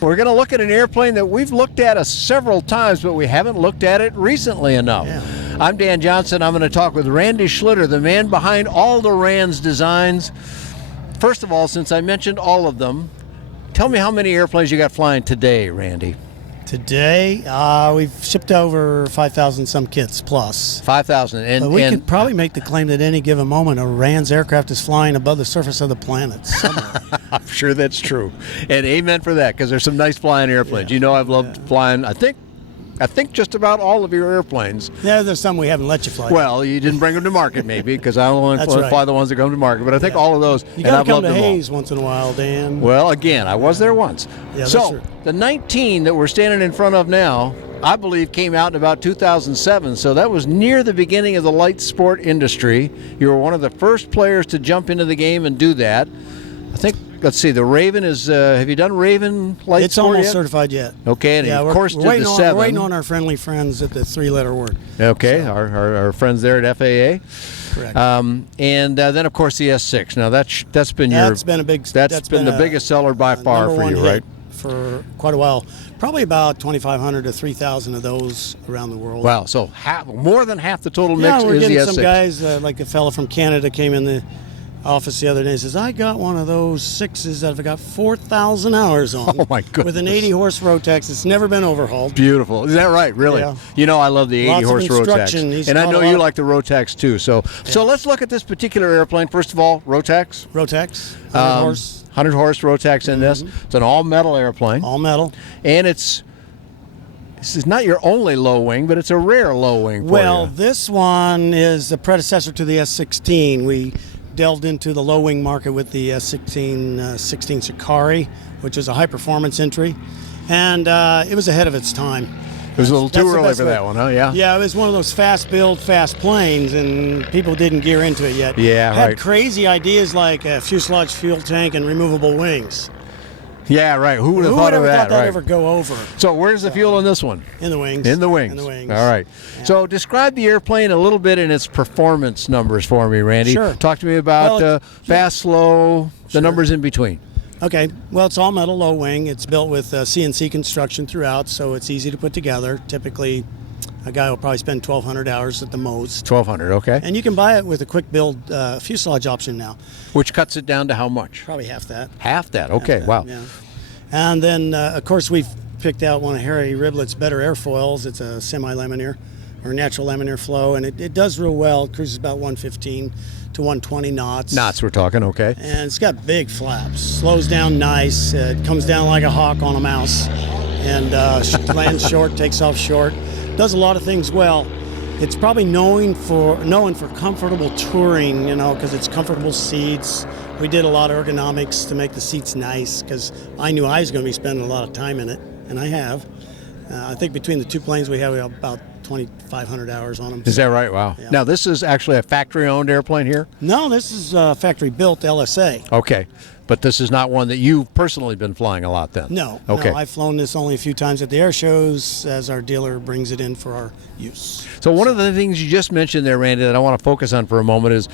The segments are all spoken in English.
We're going to look at an airplane that we've looked at several times, but we haven't looked at it recently enough. Yeah. I'm Dan Johnson. I'm going to talk with Randy Schlitter, the man behind all the RANS designs. First of all, since I mentioned all of them, tell me how many airplanes you got flying today, Randy. Today, we've shipped over 5,000 some kits plus. 5,000. But we could probably make the claim that any given moment a RANS aircraft is flying above the surface of the planet somewhere. I'm sure that's true. And amen for that, because there's some nice flying airplanes. Yeah. You know, I've loved flying, I think just about all of your airplanes. Yeah, there's some we haven't let you fly. Well, you didn't bring them to market, maybe, because I only fly the ones that come to market. But I think all of those, you got to come to them Hayes all. once in a while, Dan. Well, again, I was there once. Yeah, so that's true. the 19 that we're standing in front of now, I believe came out in about 2007. So that was near the beginning of the light sport industry. You were one of the first players to jump into the game and do that. I think, let's see, the Raven is, have you done Raven light It's sport almost yet? certified yet. Okay, and yeah, of course we're did waiting the on, 7. We're waiting on our friendly friends at the 3-letter word. Okay, So. our friends there at FAA. Correct. And then, of course, the S6. Now, that's been the biggest seller by far for you, right? For quite a while. Probably about 2,500 to 3,000 of those around the world. Wow, so more than half the total mix we're is the getting S6. some guys, like a fellow from Canada came in the office the other day and says, I got one of those 6s that I've got 4,000 hours on. Oh, my goodness. With an 80-horse Rotex. It's never been overhauled. Beautiful. Is that right? Really? Yeah. You know, I love the 80-horse Rotex. And I know you like the Rotex, too. So let's look at this particular airplane. First of all, Rotex. 100-horse Rotex in this. It's an all-metal airplane. All metal. And this is not your only low wing, but it's a rare low wing for Well, you. this one is the predecessor to the S16. We delved into the low wing market with the S16 16 Shikari, which is a high performance entry, and it was ahead of its time. It was a little too early for that one, huh? Yeah. Yeah, it was one of those fast build, fast planes, and people didn't gear into it yet. Yeah, Had right. crazy ideas like a fuselage fuel tank and removable wings. Yeah, right. Who would have thought of that? Thought that'd Right. ever go over? So where's the fuel in this one? In the wings. In the wings. In the wings. All right. Yeah. So describe the airplane a little bit in its performance numbers for me, Randy. Sure. Talk to me about fast, slow, the numbers in between. Okay. Well, it's all metal low wing. It's built with CNC construction throughout, so it's easy to put together. Typically, a guy will probably spend 1,200 hours at the most. 1,200, okay. And you can buy it with a quick build fuselage option now. Which cuts it down to how much? Probably half that. Half that. Okay, Half that, wow. Yeah. And then, of course, we've picked out one of Harry Riblett's better airfoils. It's a semi-laminar or natural laminar flow, and it does real well. It cruises about 115 to 120 knots. Knots we're talking, okay. And it's got big flaps. Slows down nice. It comes down like a hawk on a mouse. And lands short, takes off short. Does a lot of things well. It's probably known for comfortable touring, because it's comfortable seats. We did a lot of ergonomics to make the seats nice because I knew I was going to be spending a lot of time in it, and I have. I think between the two planes we have about 2,500 hours on them. Is that right? Wow. Yeah. Now, this is actually a factory-owned airplane here? No, this is factory-built LSA. Okay. But this is not one that you've personally been flying a lot then? No. Okay. No, I've flown this only a few times at the air shows as our dealer brings it in for our use. So one of the things you just mentioned there, Randy, that I want to focus on for a moment is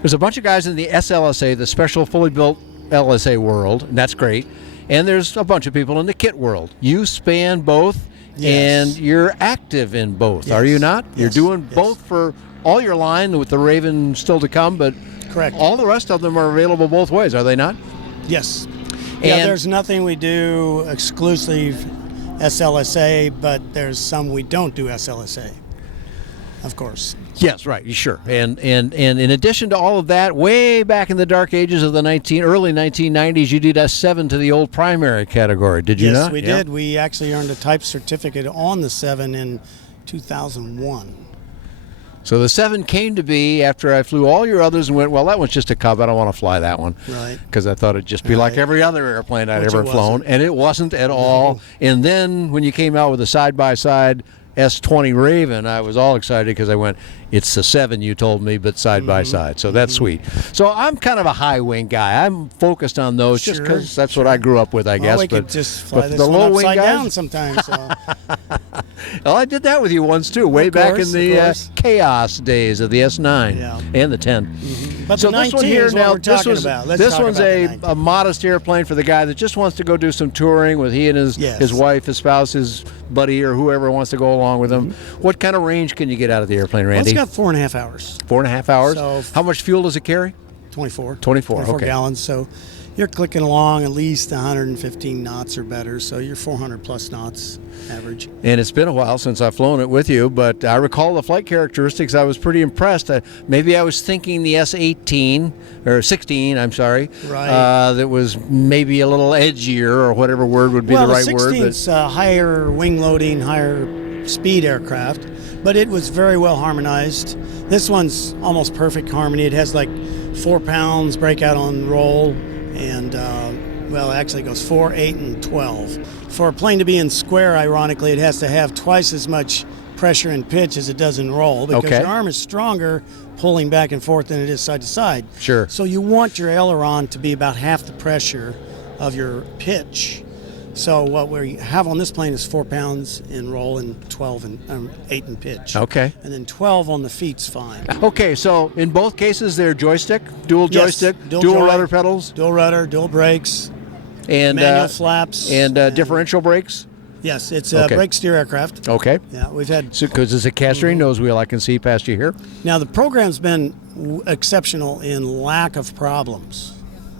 there's a bunch of guys in the SLSA, the special fully built LSA world, and that's great. And there's a bunch of people in the kit world. You span both, Yes. and you're active in both, are Yes. you not? Yes. You're doing Yes. both for all your line with the Raven still to come, but Correct. all the rest of them are available both ways, are they not? Yes. Yeah, And- there's nothing we do exclusively SLSA, but there's some we don't do SLSA, of course. Yes, right, sure. And in addition to all of that, way back in the dark ages of the early 1990s, you did S7 to the old primary category, did you Yes, not? we Yeah. did. We actually earned a type certificate on the 7 in 2001. So the 7 came to be after I flew all your others and went, well, that one's just a Cub. I don't want to fly that one. Right. Because I thought it'd just be like every other airplane I'd Which ever it flown. wasn't. And it wasn't at all. And then when you came out with a side-by-side S20 Raven, I was all excited because I went, it's the 7 you told me, but side by side. So that's sweet. So I'm kind of a high wing guy. I'm focused on those just Sure, because that's what I grew up with, I guess. Well, we but could just fly but this the one low wing upside guys, down sometimes. So. well, I did that with you once too, way back in course, the of course. chaos days of the S9 Yeah. and the 10. But So the this one 19 here is what now, we're talking about. Let's this talk one's about the 19. a modest airplane for the guy that just wants to go do some touring with he and his Yes. his wife, his spouse, his buddy, or whoever wants to go along with him. What kind of range can you get out of the airplane, Well, Randy? it's got 4.5 hours, 4.5 hours. So- How much fuel does it carry? 24. 24, okay. gallons. So you're clicking along at least 115 knots or better. So you're 400 plus knots average. And it's been a while since I've flown it with you, but I recall the flight characteristics. I was pretty impressed. Maybe I was thinking the S18 or 16. I'm sorry. Right. That was maybe a little edgier, or whatever word would be Well, the right the word. 16's higher wing loading, higher speed aircraft, but it was very well harmonized. This one's almost perfect harmony. It has like 4 pounds breakout on roll, and well, actually it goes 4, 8, and 12. For a plane to be in square, ironically, it has to have twice as much pressure and pitch as it does in roll, because Okay. your arm is stronger pulling back and forth than it is side to side. Sure. So you want your aileron to be about half the pressure of your pitch. So what we have on this plane is 4 pounds in roll and 12 and 8 in pitch. Okay. And then 12 on the feet's fine. Okay, so in both cases, they're dual Yes, joystick, dual joy, rudder pedals, dual rudder, dual brakes, and manual flaps, and differential brakes. Yes, it's a Okay. brake steer aircraft. Okay. Yeah, we've had. Because it's a castering nose wheel, I can see past you here. Now the program's been exceptional in lack of problems.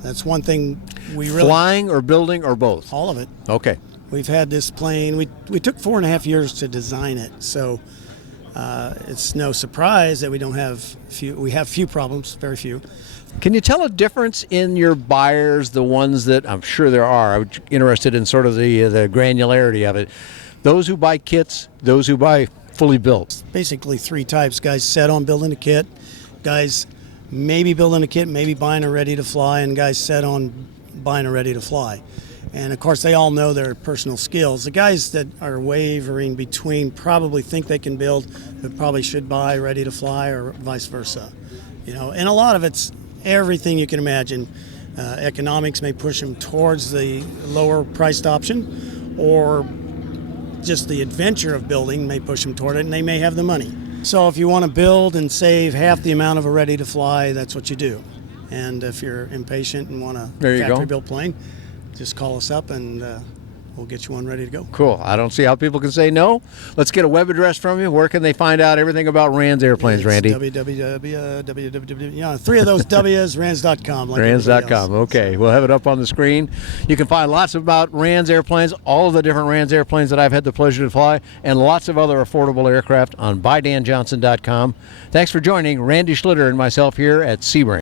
That's one thing we really. Flying or building or both? All of it. Okay. We've had this plane. We took 4.5 years to design it, so it's no surprise that we don't have few. We have few problems, very few. Can you tell a difference in your buyers, the ones that I'm sure there are? I'm interested in sort of the granularity of it. Those who buy kits, those who buy fully built. Basically 3 types: guys set on building a kit, guys maybe building a kit, maybe buying a ready to fly, and guys set on buying a ready to fly. And of course, they all know their personal skills. The guys that are wavering between probably think they can build, but probably should buy ready to fly, or vice versa. You know, and a lot of it's everything you can imagine. Economics may push them towards the lower priced option, or just the adventure of building may push them toward it, and they may have the money. So if you want to build and save half the amount of a ready to fly, that's what you do. And if you're impatient and want a There you go. factory built plane, just call us up and we'll get you one ready to go. Cool. I don't see how people can say no. Let's get a web address from you. Where can they find out everything about RANS airplanes, It's Randy? www. Yeah, 3 of those W's, RANS.com. Like RANS.com. everybody else. Okay, we'll have it up on the screen. You can find lots about RANS airplanes, all of the different RANS airplanes that I've had the pleasure to fly, and lots of other affordable aircraft on buydanjohnson.com. Thanks for joining Randy Schlitter and myself here at Sebring.